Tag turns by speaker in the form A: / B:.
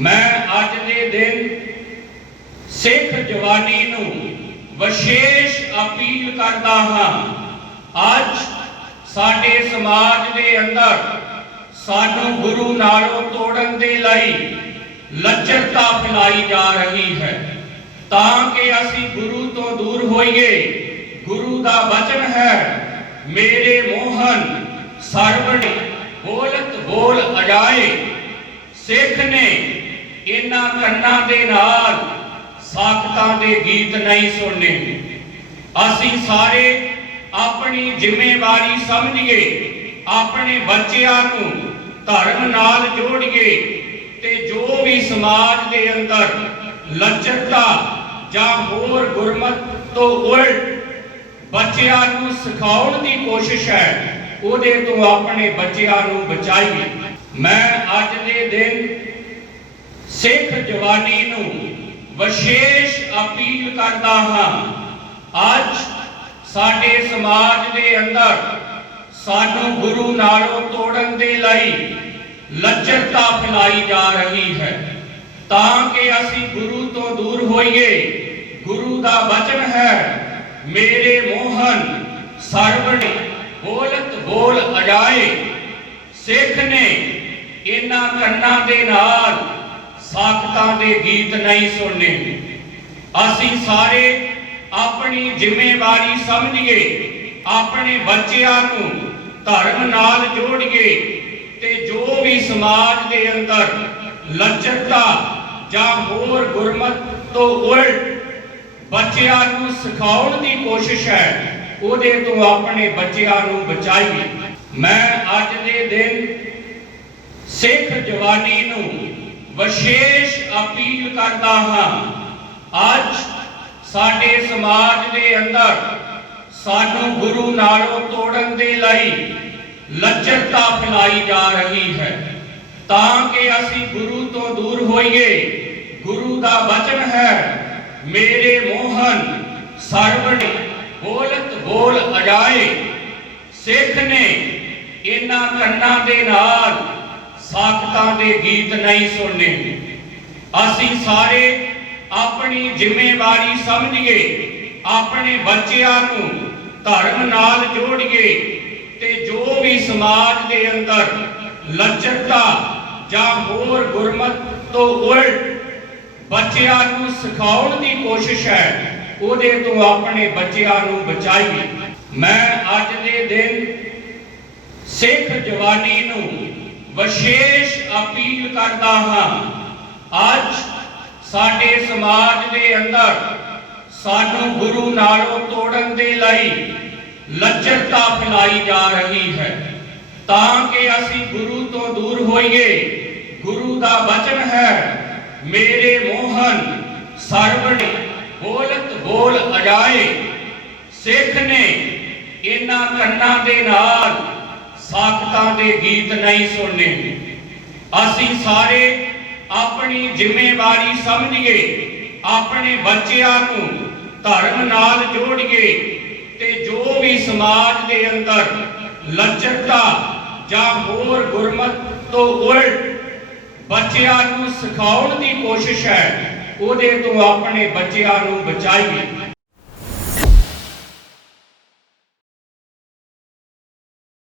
A: ਮੈਂ ਅੱਜ ਦੇ ਦਿਨ ਸਿੱਖ ਜਵਾਨੀ ਨੂੰ ਵਿਸ਼ੇਸ਼ ਅਪੀਲ ਕਰਦਾ ਹਾਂ। ਅੱਜ ਸਾਡੇ ਸਮਾਜ ਦੇ ਅੰਦਰ ਸਾਨੂੰ ਗੁਰੂ ਨਾਲੋਂ ਤੋੜਨ ਦੇ ਲਈ ਲੱਚਰਤਾ ਫੈਲਾਈ ਜਾ ਰਹੀ ਹੈ। ਤਾਂ ਕਿ ਅਸੀਂ ਗੁਰੂ ਤੋਂ ਦੂਰ ਹੋਈਏ, ਗੁਰੂ ਦਾ ਵਚਨ ਹੈ, ਮੇਰੇ ਮੋਹਨ ਸਰਵਣ ਬੋਲਤ ਬੋਲ ਅਜਾਏ। ਸਿੱਖ ਨੇ ਇਹਨਾਂ ਕੰਨਾਂ ਦੇ ਨਾਲ ਸਾਖਤਾਂ ਦੇ ਗੀਤ ਨਹੀਂ ਸੁਣਨੇ। ਅਸੀਂ ਸਾਰੇ ਆਪਣੀ ਜ਼ਿੰਮੇਵਾਰੀ ਸਮਝੀਏ, ਆਪਣੇ ਬੱਚਿਆਂ ਨੂੰ ਧਰਮ ਨਾਲ ਜੋੜੀਏ ਤੇ ਜੋ ਵੀ ਸਮਾਜ ਦੇ ਅੰਦਰ ਲੱਚਰਤਾ ਜਾਂ ਹੋਰ ਗੁਰਮਤ ਤੋਂ ਉਲਟ ਬੱਚਿਆਂ ਨੂੰ ਸਿਖਾਉਣ ਦੀ ਕੋਸ਼ਿਸ਼ ਹੈ, ਉਹਦੇ ਤੋਂ ਆਪਣੇ ਬੱਚਿਆਂ ਨੂੰ ਬਚਾਈਏ। ਮੈਂ ਅੱਜ ਦੇ ਦਿਨ ਸਿੱਖ ਜਵਾਨੀ ਨੂੰ ਵਿਸ਼ੇਸ਼ ਅਪੀਲ ਕਰਦਾ ਹਾਂ। ਅੱਜ ਸਾਡੇ ਸਮਾਜ ਦੇ ਅੰਦਰ ਸਾਨੂੰ ਗੁਰੂ ਨਾਲੋਂ ਤੋੜਨ ਦੇ ਲਈ ਲੱਚਰਤਾ ਫੈਲਾਈ ਜਾ ਰਹੀ ਹੈ। ਤਾਂ ਕਿ ਅਸੀਂ ਗੁਰੂ ਤੋਂ ਦੂਰ ਹੋਈਏ, ਗੁਰੂ ਦਾ ਵਚਨ ਹੈ, ਮੇਰੇ ਮੋਹਨ ਸਰਵਣ ਬੋਲਤ ਬੋਲ ਅਜਾਏ। ਸਿੱਖ ਨੇ ਇਹਨਾਂ ਕੰਨਾਂ ਦੇ ਨਾਲ ਸਾਖਤਾਂ ਦੇ ਗੀਤ ਨਹੀਂ ਸੁਣਨੇ। ਅਸੀਂ ਸਾਰੇ ਆਪਣੀ ਜ਼ਿੰਮੇਵਾਰੀ ਸਮਝੀਏ, ਆਪਣੇ ਬੱਚਿਆਂ ਨੂੰ ਧਰਮ ਨਾਲ ਜੋੜੀਏ ਤੇ ਜੋ ਵੀ ਸਮਾਜ ਦੇ ਅੰਦਰ ਲੱਚਰਤਾ ਜਾਂ ਹੋਰ ਗੁਰਮਤ ਤੋਂ ਉਲਟ ਬੱਚਿਆਂ ਨੂੰ ਸਿਖਾਉਣ ਦੀ ਕੋਸ਼ਿਸ਼ ਹੈ, ਉਹਦੇ ਤੋਂ ਆਪਣੇ ਬੱਚਿਆਂ ਨੂੰ ਬਚਾਈਏ। ਮੈਂ ਅੱਜ ਦੇ ਦਿਨ ਸਿੱਖ ਜਵਾਨੀ ਨੂੰ ਵਿਸ਼ੇਸ਼ ਅਪੀਲ ਕਰਦਾ ਹਾਂ, ਅੱਜ ਸਾਡੇ ਸਮਾਜ ਦੇ ਅੰਦਰ ਸਾਨੂੰ ਗੁਰੂ ਨਾਲੋਂ ਤੋੜਨ ਦੇ ਲਈ ਲੱਚਰਤਾ ਫੈਲਾਈ ਜਾ ਰਹੀ ਹੈ। ਤਾਂ ਕਿ ਅਸੀਂ ਗੁਰੂ ਤੋਂ ਦੂਰ ਹੋਈਏ, ਗੁਰੂ ਦਾ ਵਚਨ ਹੈ, ਮੇਰੇ ਮੋਹਨ ਸਰਵਣ ਬੋਲਤ ਬੋਲ ਅਜਾਏ। ਸਿੱਖ ਨੇ ਇਹਨਾਂ ਕੰਨਾਂ ਦੇ ਨਾਲ ਸਾਖਤਾਂ ਦੇ ਗੀਤ ਨਹੀਂ ਸੁਣਨੇ। ਅਸੀਂ ਸਾਰੇ ਆਪਣੀ ਜ਼ਿੰਮੇਵਾਰੀ ਸਮਝੀਏ, ਆਪਣੇ ਬੱਚਿਆਂ ਨੂੰ ਧਰਮ ਨਾਲ ਜੋੜੀਏ ਤੇ ਜੋ ਵੀ ਸਮਾਜ ਦੇ ਅੰਦਰ ਲੱਚਰਤਾ ਜਾਂ ਹੋਰ ਗੁਰਮਤ ਤੋਂ ਉਲਟ ਬੱਚਿਆਂ ਨੂੰ ਸਿਖਾਉਣ ਦੀ ਕੋਸ਼ਿਸ਼ ਹੈ, ਉਹਦੇ ਤੋਂ ਆਪਣੇ ਬੱਚਿਆਂ ਨੂੰ ਬਚਾਈਏ। ਮੈਂ ਅੱਜ ਦੇ ਦਿਨ ਸਿੱਖ ਜਵਾਨੀ ਨੂੰ ਵਿਸ਼ੇਸ਼ ਅਪੀਲ ਕਰਦਾ ਹਾਂ, ਅੱਜ ਸਾਡੇ ਸਮਾਜ ਦੇ ਅੰਦਰ ਸਾਨੂੰ ਗੁਰੂ ਨਾਲੋਂ ਤੋੜਨ ਦੇ ਲਈ ਲੱਚਰਤਾ ਫੈਲਾਈ ਜਾ ਰਹੀ ਹੈ। ਤਾਂ ਕਿ ਅਸੀਂ ਗੁਰੂ ਤੋਂ ਦੂਰ ਹੋਈਏ, ਗੁਰੂ ਦਾ ਵਚਨ ਹੈ, ਮੇਰੇ ਮੋਹਨ ਸਰਵਣ ਬੋਲਤ ਬੋਲ ਅਜਾਏ, ਸਿੱਖ ਨੇ ਇਹਨਾਂ ਕੰਨਾਂ ਦੇ ਨਾਲ ਸਾਖਤਾਂ ਦੇ ਗੀਤ ਨਹੀਂ ਸੁਣਨੇ। ਅਸੀਂ ਸਾਰੇ ਆਪਣੀ ਜ਼ਿੰਮੇਵਾਰੀ ਸਮਝੀਏ, ਆਪਣੇ ਬੱਚਿਆਂ ਨੂੰ ਧਰਮ ਨਾਲ ਜੋੜੀਏ ਤੇ ਜੋ ਵੀ ਸਮਾਜ ਦੇ ਅੰਦਰ ਲੱਚਰਤਾ ਜਾਂ ਹੋਰ ਗੁਰਮਤ ਤੋਂ ਉਲਟ ਬੱਚਿਆਂ ਨੂੰ ਸਿਖਾਉਣ ਦੀ ਕੋਸ਼ਿਸ਼ ਹੈ, ਉਹਦੇ ਤੋਂ ਆਪਣੇ ਬੱਚਿਆਂ ਨੂੰ ਬਚਾਈਏ।